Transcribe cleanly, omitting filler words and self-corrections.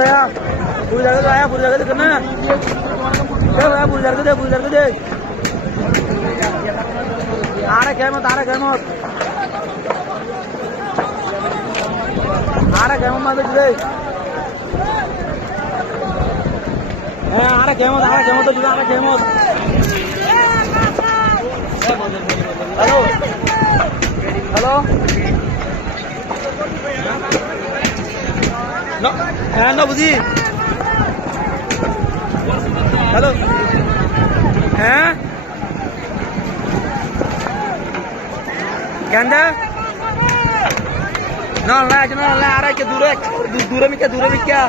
गया पूरी जगह आया पूरी जगह करना पूरी जगह दे आ रहा कैमत आ रहा कैमत मादे जुड़े आ रहा कैमत तो जुड़ा आ रहा कैमत हेलो हेलो No, no বুঝি হ্যালো হ্যাঁ গেন্দা না লা আরে কে দূরে মিকা